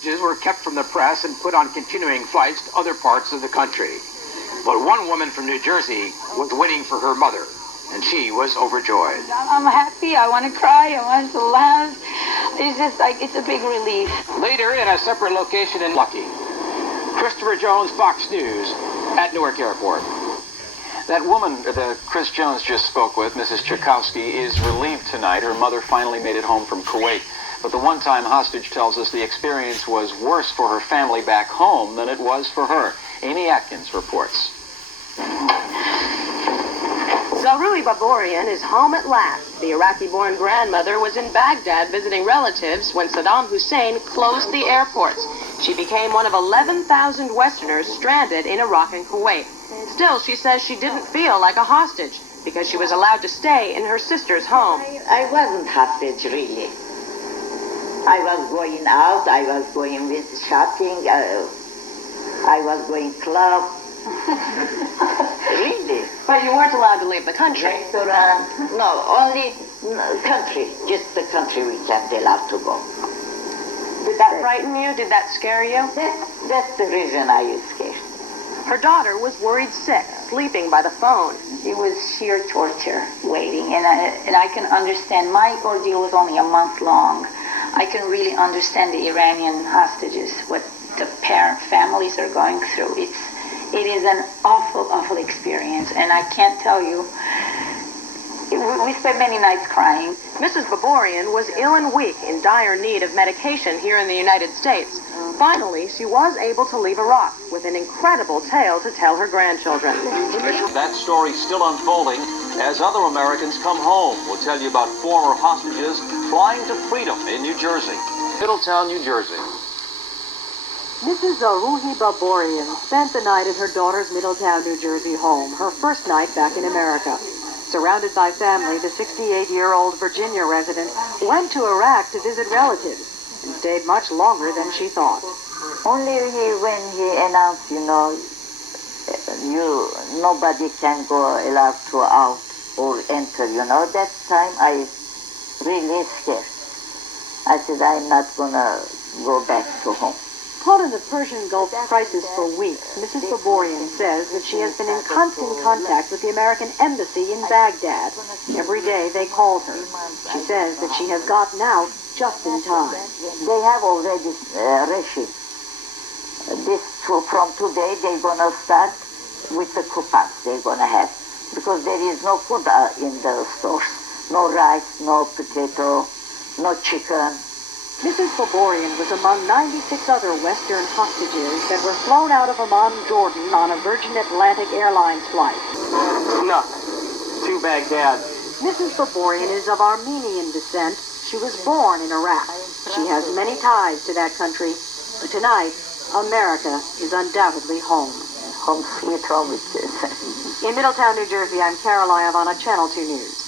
hostages were kept from the press and put on continuing flights to other parts of the country. But one woman from New Jersey was waiting for her mother, and she was overjoyed. I'm happy. I want to cry. I want to laugh. It's just like, it's a big relief. Later, in a separate location in Lucky, Christopher Jones, Fox News, at Newark Airport. That woman that Chris Jones just spoke with, Mrs. Tchaikovsky, is relieved tonight. Her mother finally made it home from Kuwait. But the one-time hostage tells us the experience was worse for her family back home than it was for her. Amy Atkins reports. Zarui Baborian is home at last. The Iraqi-born grandmother was in Baghdad visiting relatives when Saddam Hussein closed the airports. She became one of 11,000 Westerners stranded in Iraq and Kuwait. Still, she says she didn't feel like a hostage because she was allowed to stay in her sister's home. I wasn't hostage, really. I was going out, I was going with shopping, I was going club. Really? But you weren't allowed to leave the country. Restaurant, no, only country, just the country we can't allow to go. Did that frighten you? Did that scare you? That's the reason I was scared. Her daughter was worried sick, sleeping by the phone. It was sheer torture waiting, and I can understand. My ordeal was only a month long. I can really understand the Iranian hostages, what the families are going through. It is an awful, awful experience, and I can't tell you. We spent many nights crying. Mrs. Baborian was ill and weak, in dire need of medication here in the United States. Finally, she was able to leave Iraq with an incredible tale to tell her grandchildren. That story still unfolding as other Americans come home. We'll tell you about former hostages flying to freedom in New Jersey. Middletown, New Jersey. Mrs. Zaruhi Baborian spent the night at her daughter's Middletown, New Jersey home, her first night back in America. Surrounded by family, the 68-year-old Virginia resident went to Iraq to visit relatives and stayed much longer than she thought. Only when he announced, nobody can go allowed to out or enter, that time I really scared. I said, I'm not gonna go back to home. Caught in the Persian Gulf crisis for weeks, Mrs. Baborian says that she has been in constant contact with the American embassy in Baghdad. Every day they called her. She says that she has gotten out just in time. They have already ration. From today they're gonna start with the coupons they're gonna have, because there is no food in the stores. No rice, no potato, no chicken. Mrs. Baborian was among 96 other Western hostages that were flown out of Amman, Jordan on a Virgin Atlantic Airlines flight. No, to Baghdad. Mrs. Baborian is of Armenian descent. She was born in Iraq. She has many ties to that country. But tonight, America is undoubtedly home. Home sweet home it is. In Middletown, New Jersey, I'm Caroline on Channel 2 News.